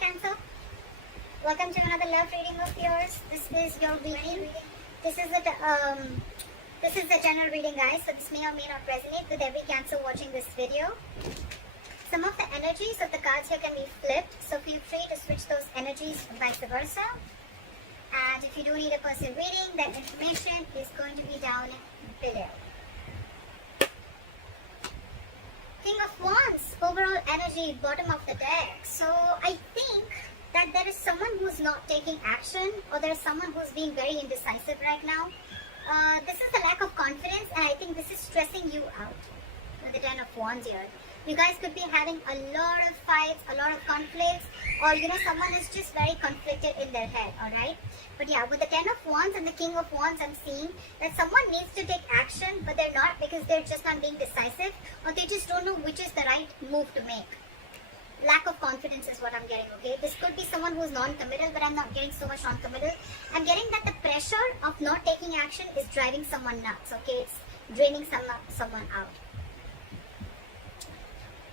Cancer. Welcome to another love reading of yours. This is your reading. This is the general reading, guys. So this may or may not resonate with every Cancer watching this video. Some of the energies of the cards here can be flipped, so feel free to switch those energies vice versa. And if you do need a personal reading, that information is going to be down below. King of Wands, overall energy, bottom of the deck. So I think that there is someone who's not taking action, or there's someone who's being very indecisive right now. This is the lack of confidence, and I think this is stressing you out with the Ten of Wands here. You guys could be having a lot of fights, a lot of conflicts, or someone is just very conflicted in their head, alright? But yeah, with the Ten of Wands and the King of Wands, I'm seeing that someone needs to take action, but they're not, because they're just not being decisive, or they just don't know which is the right move to make. Lack of confidence is what I'm getting, okay? This could be someone who's non-committal, but I'm not getting so much non-committal. I'm getting that the pressure of not taking action is driving someone nuts, okay? It's draining someone out.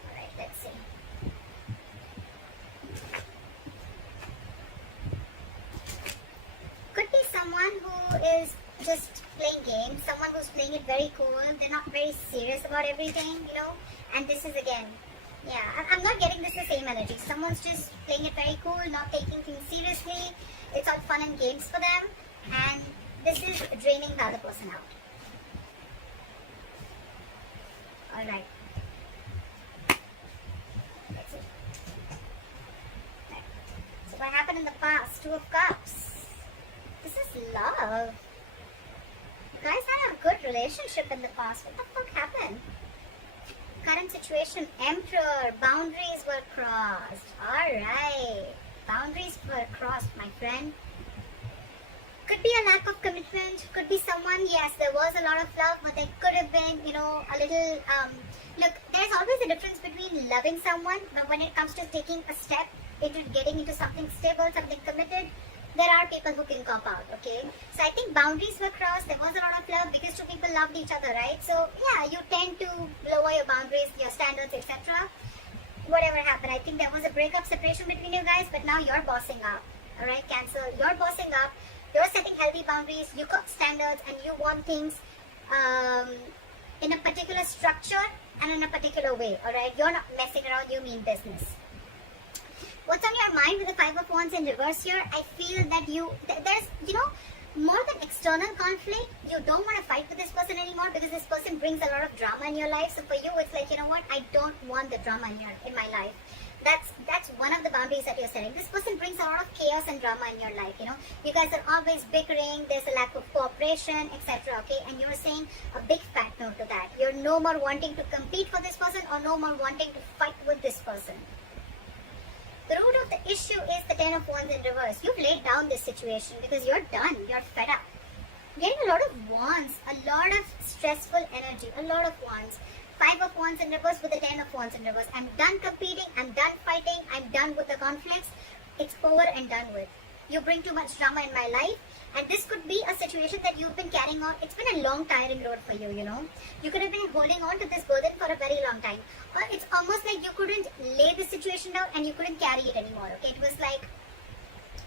Alright, let's see. Could be someone who is just playing games, someone who's playing it very cool. They're not very serious about everything, and this is again, yeah, I'm not getting this the same energy. Someone's just playing it very cool, not taking things seriously. It's all fun and games for them, and this is draining the other person out. Alright. Let's see. Right. So what happened in the past? Two of Cups. This is love. You guys had a good relationship in the past. What the fuck happened? Current situation, Emperor. Boundaries were crossed. Alright. Boundaries were crossed, my friend. Could be a lack of commitment. Could be someone, yes, there was a lot of love, but there could have been, a little, look, there's always a difference between loving someone, but when it comes to taking a step into getting into something stable, something committed, there are people who can cop out, okay? So I think boundaries were crossed. There was a lot of love because two people loved each other, right? So yeah, you tend to lower your boundaries, your standards, etc. Whatever happened, I think there was a breakup, separation between you guys, but now you're bossing up, alright, Cancer? You're bossing up. You're setting healthy boundaries. You got standards, and you want things in a particular structure and in a particular way, alright? You're not messing around. You mean business. What's on your mind with the Five of Wands in reverse here? I feel that there's, more than external conflict, you don't want to fight with this person anymore because this person brings a lot of drama in your life. So for you, it's like, I don't want the drama in my life. That's one of the boundaries that you're setting. This person brings a lot of chaos and drama in your life, You guys are always bickering, there's a lack of cooperation, etc., okay? And you're saying a big fat no to that. You're no more wanting to compete for this person or no more wanting to fight with this person. The root of the issue is the Ten of Wands in reverse. You've laid down this situation because you're done. You're fed up. Getting a lot of wands, a lot of stressful energy, a lot of wands. Five of Wands in reverse with the Ten of Wands in reverse. I'm done competing. I'm done fighting. I'm done with the conflicts. It's over and done with. You bring too much drama in my life. And this could be a situation that you've been carrying on. It's been a long, tiring road for you, You could have been holding on to this burden for a very long time. Or it's almost like you couldn't lay the situation down and you couldn't carry it anymore, okay? It was like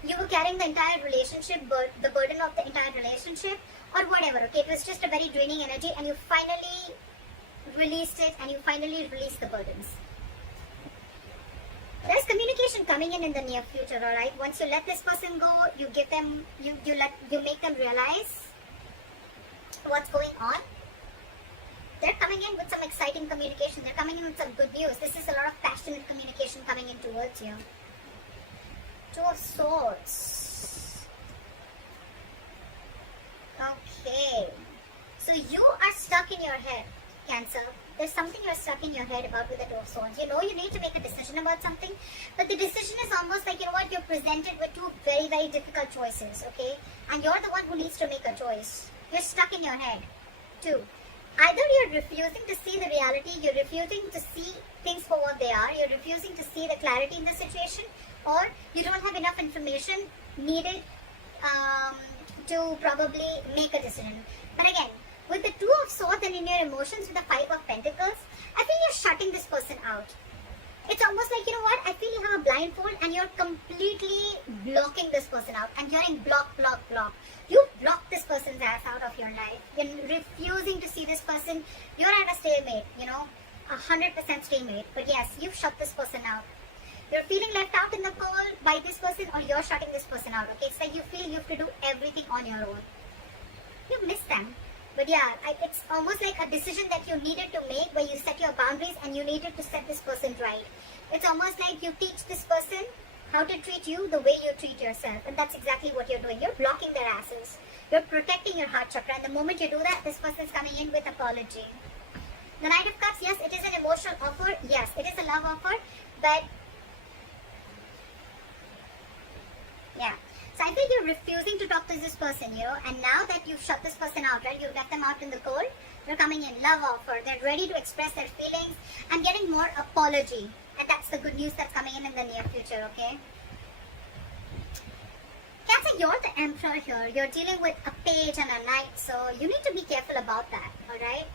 you were carrying the entire relationship, the burden of the entire relationship, or whatever, okay? It was just a very draining energy, and you finally released it, and you finally released the burdens. There's communication coming in the near future, alright? Once you let this person go, you give them, you make them realize what's going on. They're coming in with some exciting communication. They're coming in with some good news. This is a lot of passionate communication coming in towards you. Two of Swords. Okay. So you are stuck in your head, Cancer. There's something you're stuck in your head about with the Two of Swords. You know you need to make a decision about something, but the decision is almost like, you're presented with two very, very difficult choices, okay? And you're the one who needs to make a choice. You're stuck in your head. Two. Either you're refusing to see the reality, you're refusing to see things for what they are, you're refusing to see the clarity in the situation, or you don't have enough information needed to probably make a decision. But again, with the Two of Swords and in your emotions with the Five of Pentacles, I feel you're shutting this person out. It's almost like, I feel you have a blindfold and and you're completely blocking this person out, and you're in block, block, block. You block this person's ass out of your life. You're refusing to see this person. You're at a stalemate, 100% stalemate. But yes, you've shut this person out. You're feeling left out in the cold by this person, or you're shutting this person out, okay? It's like you feel you have to do everything on your own. You miss them. But yeah, it's almost like a decision that you needed to make, where you set your boundaries and you needed to set this person right. It's almost like you teach this person how to treat you the way you treat yourself. And that's exactly what you're doing. You're blocking their asses. You're protecting your heart chakra. And the moment you do that, this person's coming in with apology. The Knight of Cups, yes, it is an emotional offer. Yes, it is a love offer. But yeah. So I think you're refusing to talk to this person, and now that you've shut this person out, right, you've left them out in the cold, they're coming in, love offer, they're ready to express their feelings and getting more apology. And that's the good news that's coming in the near future, okay? Cancer, you're the Emperor here. You're dealing with a page and a knight, so you need to be careful about that, alright?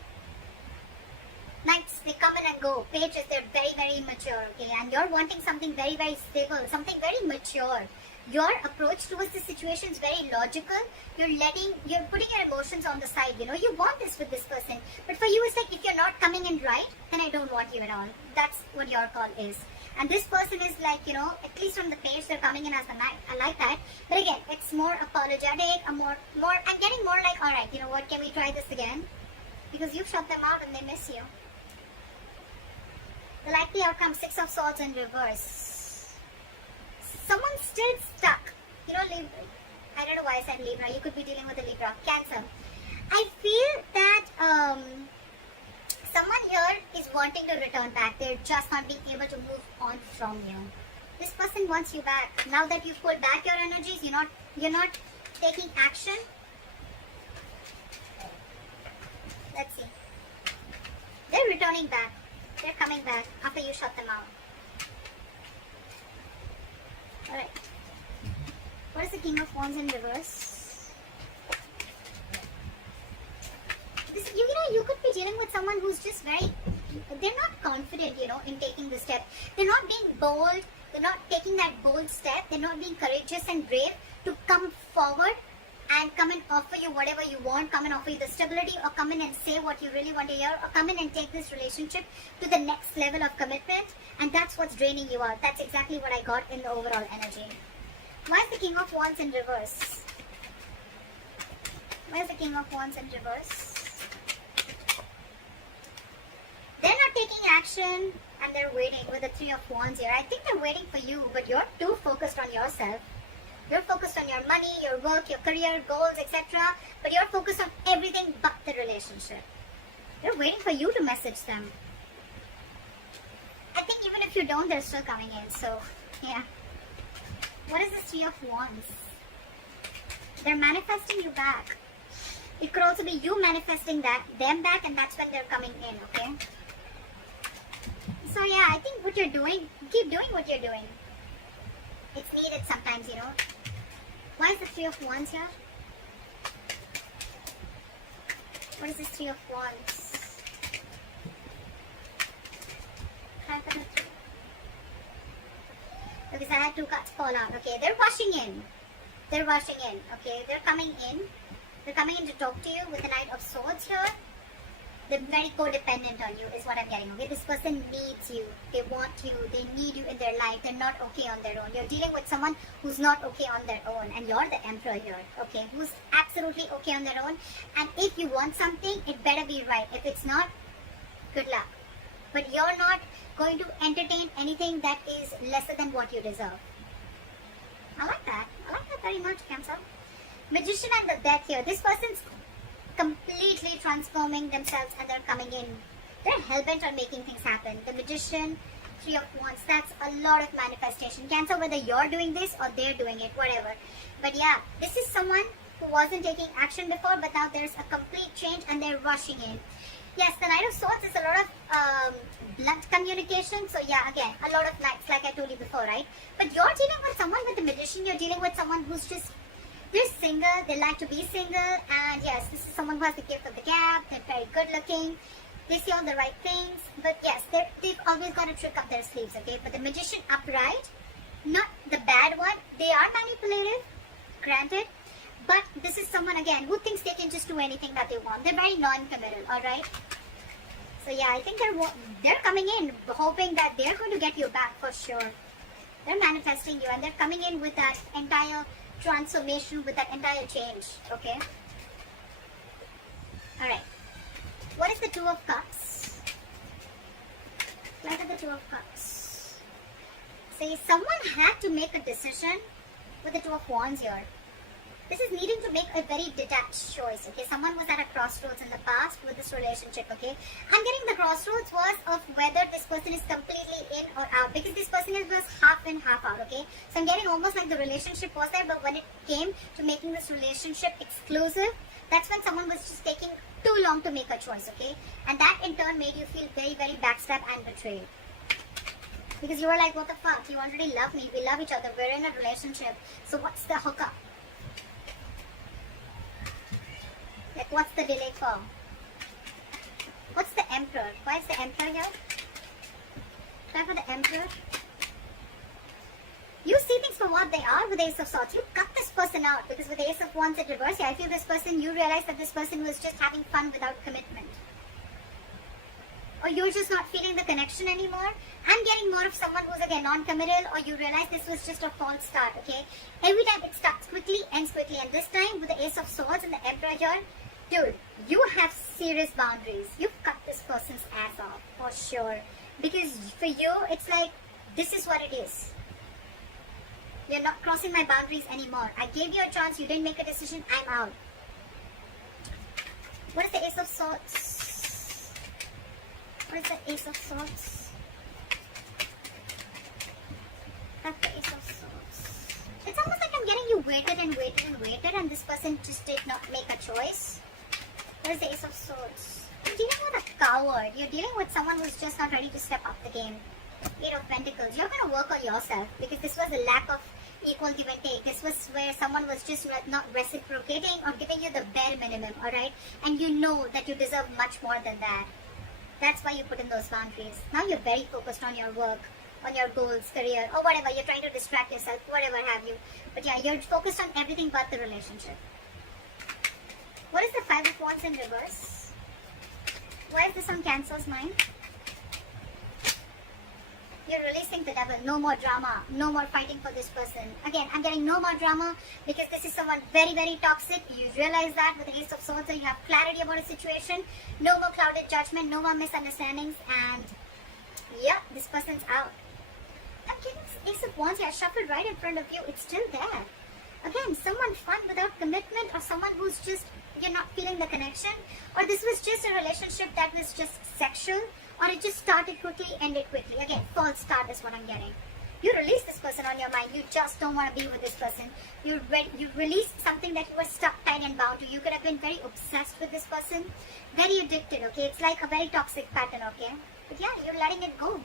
Knights, they come in and go. Pages, they're very, very mature, okay? And you're wanting something very, very stable, something very mature. Your approach towards the situation is very logical. You're putting your emotions on the side, you want this with this person. But for you, it's like, if you're not coming in right, then I don't want you at all. That's what your call is. And this person is like, at least from the page, they're coming in as the knight. I like that. But again, it's more apologetic, I'm getting more like, alright, you know what, can we try this again? Because you've shut them out and they miss you. The likely outcome, 6 of Swords in reverse. Someone's still stuck. Libra. I don't know why I said Libra. You could be dealing with a Libra. Cancer. I feel that someone here is wanting to return back. They're just not being able to move on from you. This person wants you back. Now that you've pulled back your energies, you're not taking action. Let's see. They're returning back. They're coming back after you shut them out. Alright. What is the King of Wands in reverse? You could be dealing with someone who's just they're not confident, in taking the step. They're not being bold. They're not taking that bold step. They're not being courageous and brave to come forward and come and offer you whatever you want, come and offer you the stability, or come in and say what you really want to hear, or come in and take this relationship to the next level of commitment. And that's what's draining you out. That's exactly what I got in the overall energy. Why is the King of Wands in reverse? Why is the King of Wands in reverse? They're not taking action and they're waiting with the Three of Wands here. I think they're waiting for you, but you're too focused on yourself. You're focused on your money, your work, your career, goals, etc. But you're focused on everything but the relationship. They're waiting for you to message them. I think even if you don't, they're still coming in. So, yeah. What is the Three of Wands? They're manifesting you back. It could also be you manifesting them back, and that's when they're coming in, okay? So, yeah, I think what you're doing, keep doing what you're doing. It's needed sometimes, Why is the Three of Wands here? What is this Three of Wands? Because I had 2 cards fall out. Okay, they're rushing in. They're rushing in. Okay, they're coming in. They're coming in to talk to you with the Knight of Swords here. They're very codependent on you is what I'm getting. Okay, this person needs you. They want you. They need you in their life. They're not okay on their own. You're dealing with someone who's not okay on their own. And you're the Emperor here. Okay, who's absolutely okay on their own. And if you want something, it better be right. If it's not, good luck. But you're not going to entertain anything that is lesser than what you deserve. I like that. I like that very much, Cancer. Magician and the Death here. This person's completely transforming themselves and they're coming in. They're hell-bent on making things happen. The Magician, Three of Wands, that's a lot of manifestation. Cancer, whether you're doing this or they're doing it, whatever. But yeah, this is someone who wasn't taking action before, but now there's a complete change and they're rushing in. Yes, the Knight of Swords is a lot of blunt communication. So yeah, again, a lot of knights, like I told you before, right? But you're dealing with someone with the Magician. You're dealing with someone who's just, they're single. They like to be single. And yes, this is someone who has the gift of the gab. They're very good looking. They see all the right things. But yes, they've always got a trick up their sleeves, okay? But the Magician upright, Not the bad one. They are manipulative, granted. But this is someone, again, who thinks they can just do anything that they want. They're very non-committal, alright? So yeah, I think they're coming in hoping that they're going to get you back for sure. They're manifesting you and they're coming in with that entire transformation, with that entire change, okay? Alright. What is the Two of Cups? Look at the Two of Cups. See, someone had to make a decision with the Two of Wands here. This is needing to make a very detached choice, okay? Someone was at a crossroads in the past with this relationship, okay? I'm getting the crossroads was of whether this person is completely in or out, because this person was half in, half out, okay? So I'm getting almost like the relationship was there, but when it came to making this relationship exclusive, that's when someone was just taking too long to make a choice, okay? And that in turn made you feel very, very backstabbed and betrayed. Because you were like, what the fuck? You already love me. We love each other. We're in a relationship. So what's the hookup? Like, what's the delay for? What's the Emperor? Why is the Emperor here? Try for the Emperor. You see things for what they are with the Ace of Swords. You cut this person out because with the Ace of Wands in reverse, yeah, I feel this person, you realize that this person was just having fun without commitment. Or you're just not feeling the connection anymore. I'm getting more of someone who's again non-committal, or you realize this was just a false start, okay? Every time it starts quickly, ends quickly, and this time with the Ace of Swords and the Emperor here, dude, you have serious boundaries. You've cut this person's ass off, for sure. Because for you, it's like, this is what it is. You're not crossing my boundaries anymore. I gave you a chance, you didn't make a decision, I'm out. What is the Ace of Swords? What is the Ace of Swords? That's the Ace of Swords. It's almost like I'm getting you waited and waited and waited, and this person just did not make a choice. What is the Ace of Swords? You're dealing with a coward. You're dealing with someone who's just not ready to step up the game. Eight of Pentacles. You're going to work on yourself because this was a lack of equal give and take. This was where someone was just not reciprocating or giving you the bare minimum, alright? And you know that you deserve much more than that. That's why you put in those boundaries. Now you're very focused on your work, on your goals, career, or whatever. You're trying to distract yourself, whatever have you. But yeah, you're focused on everything but the relationship. What is the Five of Wands in reverse? Why is this on Cancer's mind? You're releasing the devil. No more drama. No more fighting for this person. Again, I'm getting no more drama because this is someone very, very toxic. You realize that with the Ace of Swords, so you have clarity about a situation. No more clouded judgment. No more misunderstandings. And yeah, this person's out. I'm getting Ace of Wands here shuffled right in front of you. It's still there. Again, someone fun without commitment, or someone who's just, you're not feeling the connection, or this was just a relationship that was just sexual, or it just started quickly, ended quickly. Again, false start is what I'm getting. You release this person on your mind. You just don't want to be with this person. You released something that you were stuck, tied and bound to. You could have been very obsessed with this person, very addicted, okay? It's like a very toxic pattern, okay? But yeah, you're letting it go.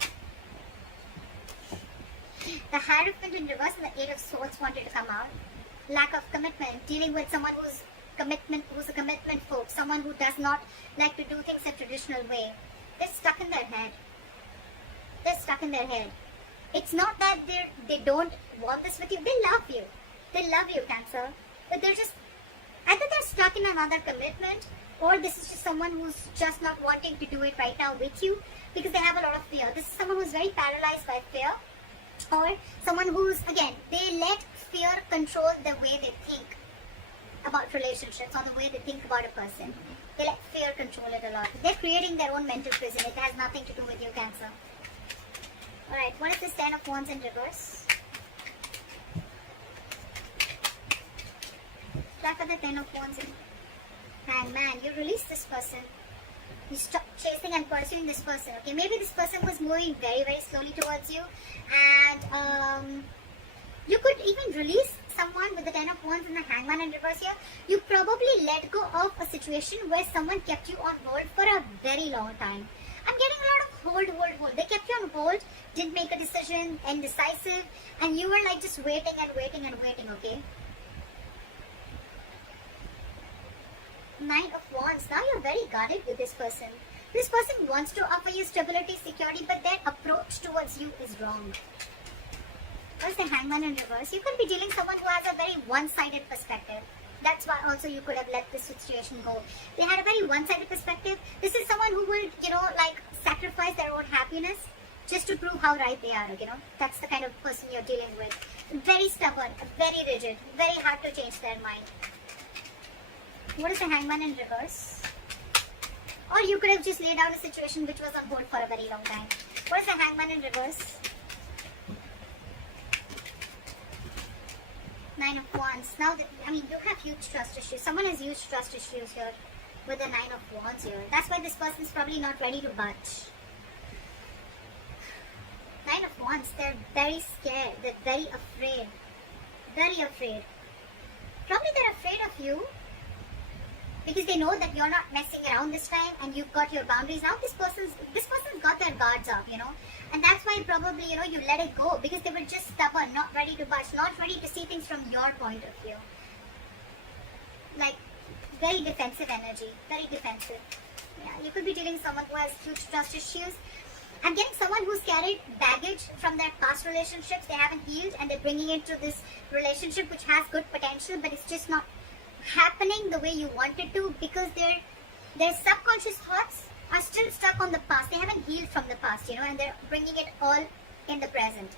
The Hierophant in reverse and the Eight of Swords wanted to come out. Lack of commitment, dealing with someone who's a commitment folk, someone who does not like to do things a traditional way. They're stuck in their head. They're stuck in their head. It's not that they don't want this with you. They love you. They love you, Cancer. But they're just, either they're stuck in another commitment, or this is just someone who's just not wanting to do it right now with you because they have a lot of fear. This is someone who's very paralyzed by fear, or someone who's, again, they let fear control the way they think about relationships or the way they think about a person. They let fear control it a lot. They're creating their own mental prison. It has nothing to do with you, Cancer. Alright, what is this Ten of Wands in reverse? Try for the Ten of Wands in Hangman. You release this person. You stop chasing and pursuing this person. Okay, maybe this person was moving very, very slowly towards you, and you could even release someone with the Ten of Wands and the Hangman in reverse here. You probably let go of a situation where someone kept you on hold for a very long time. I'm getting a lot of hold. They kept you on hold, didn't make a decision, indecisive, and you were like just waiting and waiting and waiting, okay? Nine of Wands. Now you're very guarded with this person. This person wants to offer you stability, security, but their approach towards you is wrong. What is the Hangman in reverse? You could be dealing with someone who has a very one-sided perspective. That's why also you could have let this situation go. They had a very one-sided perspective. This is someone who would, like sacrifice their own happiness just to prove how right they are, That's the kind of person you're dealing with. Very stubborn, very rigid, very hard to change their mind. What is the Hangman in reverse? Or you could have just laid out a situation which was on hold for a very long time. What is the Hangman in reverse? Nine of Wands. Now, you have huge trust issues. Someone has huge trust issues here with the Nine of Wands here. That's why this person is probably not ready to budge. Nine of Wands, they're very scared. They're very afraid. Very afraid. Probably they're afraid of you because they know that you're not messing around this time and you've got your boundaries. Now this person's got their guards up, and that's why probably, you let it go because they were just stubborn, not ready to budge, not ready to see things from your point of view. Like, very defensive energy, very defensive. Yeah, you could be dealing with someone who has huge trust issues. I'm getting someone who's carried baggage from their past relationships. They haven't healed and they're bringing it to this relationship which has good potential, but it's just not happening the way you want it to because their subconscious thoughts are still stuck on the past. They haven't healed from the past, and they're bringing it all in the present.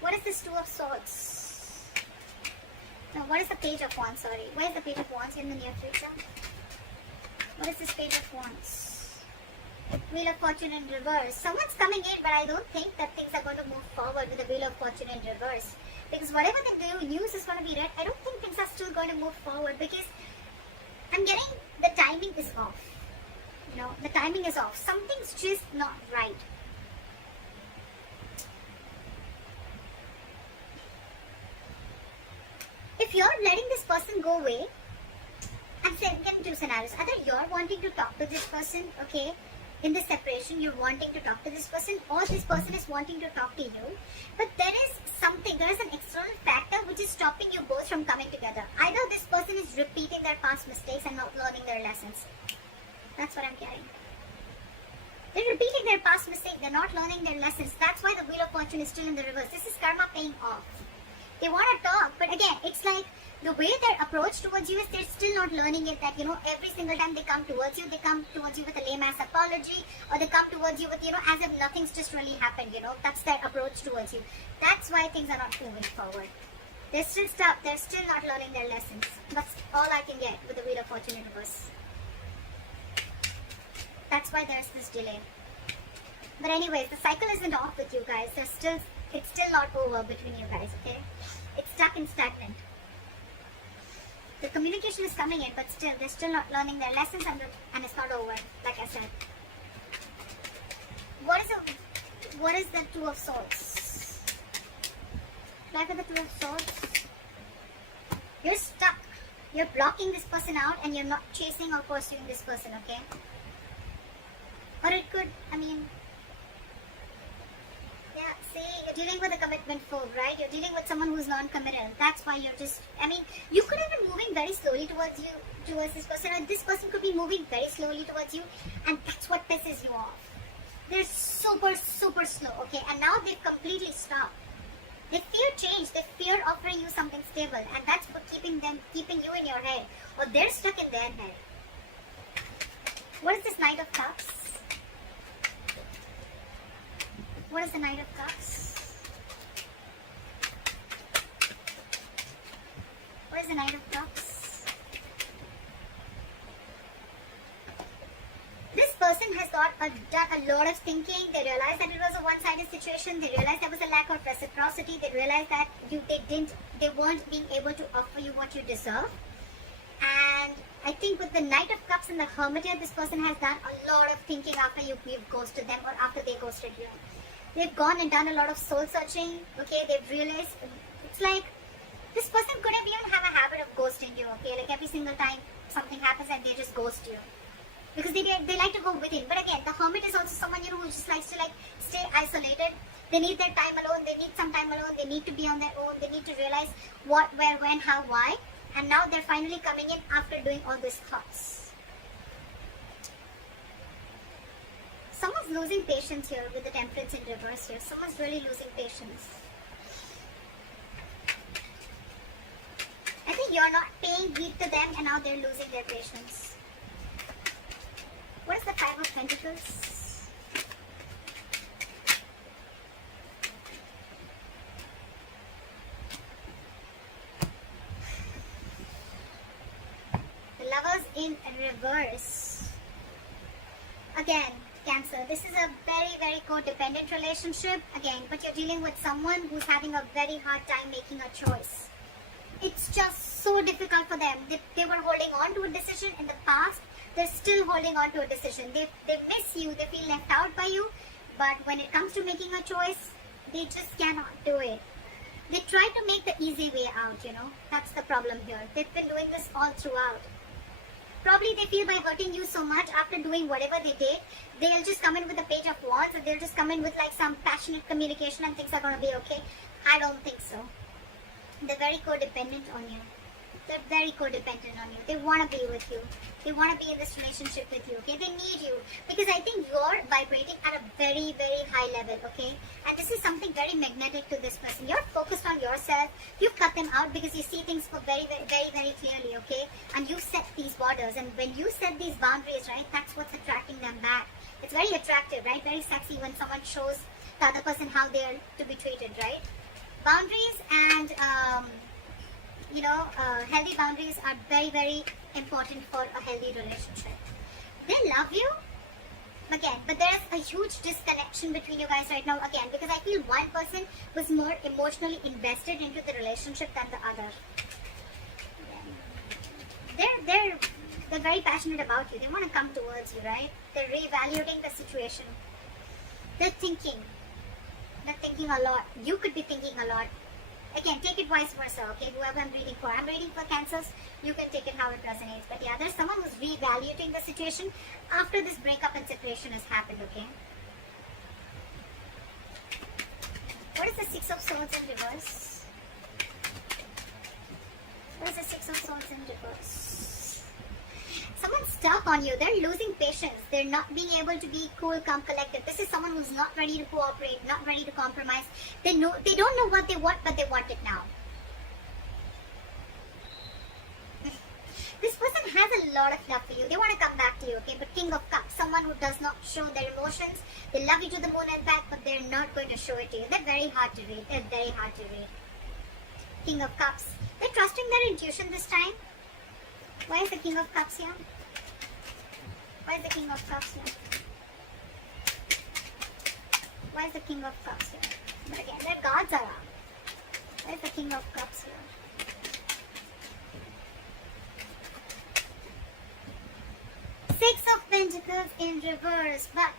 What is this Two of Swords? No, what is the Page of Wands? Sorry. Where is the Page of Wands in the near future? What is this Page of Wands? Wheel of Fortune in reverse. Someone's coming in, but I don't think that things are going to move forward with the Wheel of Fortune in reverse. Because whatever they do, news is going to be read. I don't think things are still going to move forward because I'm getting the timing is off. The timing is off. Something's just not right. If you're letting this person go away, I'm getting two scenarios. Either you're wanting to talk to this person, okay, in this separation, you're wanting to talk to this person, or this person is wanting to talk to you. But there is an external factor which is stopping you both from coming together. Either this person is repeating their past mistakes and not learning their lessons. That's what I'm getting. They're repeating their past mistake. They're not learning their lessons. That's why the Wheel of Fortune is still in the reverse. This is karma paying off. They want to talk, but again, it's like the way their approach towards you is they're still not learning it that, every single time they come towards you with a lame-ass apology, or they come towards you with, as if nothing's just really happened, That's their approach towards you. That's why things are not moving forward. They're still stuck. They're still not learning their lessons. That's all I can get with the Wheel of Fortune in reverse. That's why there's this delay. But anyways, the cycle isn't off with you guys. It's still not over between you guys, okay? It's stuck and stagnant. The communication is coming in, but still, they're still not learning their lessons and it's not over, like I said. What is the Two of Swords? Like with the Two of Swords, you're stuck. You're blocking this person out and you're not chasing or pursuing this person, okay? Or it could, yeah, see, you're dealing with a commitment phobe, right? You're dealing with someone who's non-committal. That's why you're just, you could have been moving very slowly towards this person, or this person could be moving very slowly towards you, and that's what pisses you off. They're super, super slow, okay? And now they've completely stopped. They fear change. They fear offering you something stable, and that's what keeping you in your head, or they're stuck in their head. What is this Knight of Cups? What is the Knight of Cups? What is the Knight of Cups? This person has done a lot of thinking. They realized that it was a one-sided situation. They realized there was a lack of reciprocity. They realized that they weren't being able to offer you what you deserve. And I think with the Knight of Cups and the Hermit here, this person has done a lot of thinking after you've ghosted them or after they ghosted you. They've gone and done a lot of soul searching, okay? They've realized, it's like, this person couldn't even have a habit of ghosting you, okay? Like every single time something happens and they just ghost you. Because they like to go within. But again, the Hermit is also someone, who just likes to stay isolated. They need their time alone, they need some time alone, they need to be on their own, they need to realize what, where, when, how, why. And now they're finally coming in after doing all these thoughts. Someone's losing patience here with the Temperance in reverse here. Someone's really losing patience. you're not paying heed to them and now they're losing their patience. What is the Five of Pentacles? The Lovers in reverse. Again, Cancer, this is a very codependent relationship. Again, but you're dealing with someone who's having a very hard time making a choice. It's just so difficult for them. They were holding on to a decision in the past. They're still holding on to a decision. They miss you. They feel left out by you. But when it comes to making a choice, they just cannot do it. They try to make the easy way out, you know. That's the problem here. They've been doing this all throughout. Probably they feel by hurting you so much after doing whatever they did, they'll just come in with a page of wands, or they'll just come in with like some passionate communication and things are going to be okay. I don't think so. They're very codependent on you. They're very codependent on you. They want to be with you. They want to be in this relationship with you, okay? They need you. Because I think you're vibrating at a very high level, okay? And this is something very magnetic to this person. You're focused on yourself. You've cut them out because you see things for very clearly, okay? And you set these borders. And when you set these boundaries, right, that's what's attracting them back. It's very attractive, right? Very sexy when someone shows the other person how they're to be treated, right? Boundaries and healthy boundaries are very important for a healthy relationship. They love you, again, but there's a huge disconnection between you guys right now, again, because I feel one person was more emotionally invested into the relationship than the other. They're very passionate about you. They want to come towards you, right? They're reevaluating the situation. They're thinking a lot. You could be thinking a lot. Again, take it vice versa, okay? Whoever I'm reading for Cancers, you can take it how it resonates. But yeah, there's someone who's reevaluating the situation after this breakup and separation has happened, okay? What is the Six of Swords in reverse? What is the Six of Swords in reverse? Someone's stuck on you. They're losing patience. They're not being able to be cool, calm, collected. This is someone who's not ready to cooperate, not ready to compromise. They don't know what they want, but they want it now. This person has a lot of love for you. They want to come back to you, okay? But King of Cups, someone who does not show their emotions. They love you to the moon and back, but they're not going to show it to you. They're very hard to read. They're very hard to read. King of Cups. They're trusting their intuition this time. Why is the King of Cups here? Why is the King of Cups here? Why is the King of Cups here? But again, their gods are out. Why is the King of Cups here? Six of Pentacles in reverse. But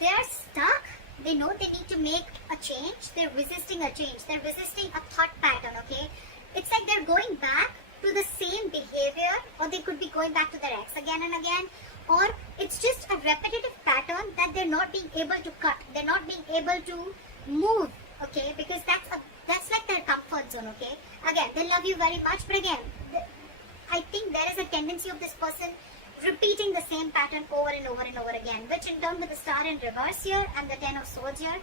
they're stuck. They know they need to make a change. They're resisting a change. They're resisting a thought pattern, okay? It's like they're going back to the same behavior, or they could be going back to their ex again and again, or it's just a repetitive pattern that they're not being able to cut. They're not being able to move, okay? Because that's like their comfort zone, okay? Again, they love you very much, but again, I think there is a tendency of this person repeating the same pattern over and over and over again, which in turn with the Star in reverse here and the Ten of Swords here,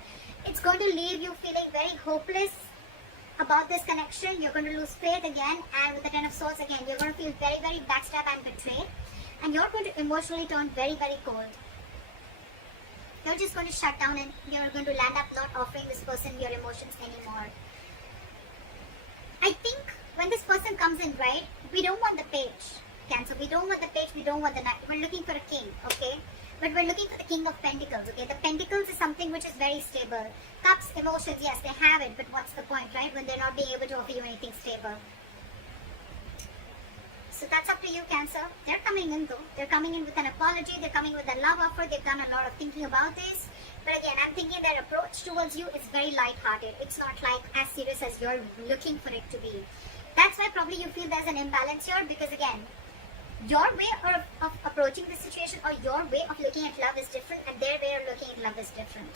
it's going to leave you feeling very hopeless about this connection. You're going to lose faith again, and with the Ten of Swords again, you're going to feel very backstabbed and betrayed, and you're going to emotionally turn very cold. You're just going to shut down, and you're going to land up not offering this person your emotions anymore. I think when this person comes in, right, we don't want the Page, Cancer. We don't want the Page, we don't want the Knight. We're looking for a King, okay? But we're looking for the King of Pentacles, okay? The Pentacles is something which is very stable. Cups, emotions, yes, they have it, but what's the point, right? When they're not being able to offer you anything stable. So that's up to you, Cancer. They're coming in though. They're coming in with an apology. They're coming with a love offer. They've done a lot of thinking about this. But again, I'm thinking their approach towards you is very light-hearted. It's not like as serious as you're looking for it to be. That's why probably you feel there's an imbalance here, because again, your way of approaching the situation or your way of looking at love is different, and their way of looking at love is different.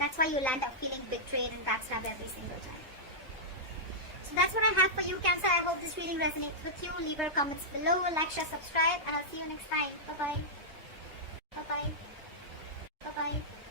That's why you land up feeling betrayed and backstabbed every single time. So that's what I have for you, Cancer. I hope this reading resonates with you. Leave your comments below, like, share, subscribe, and I'll see you next time. Bye-bye.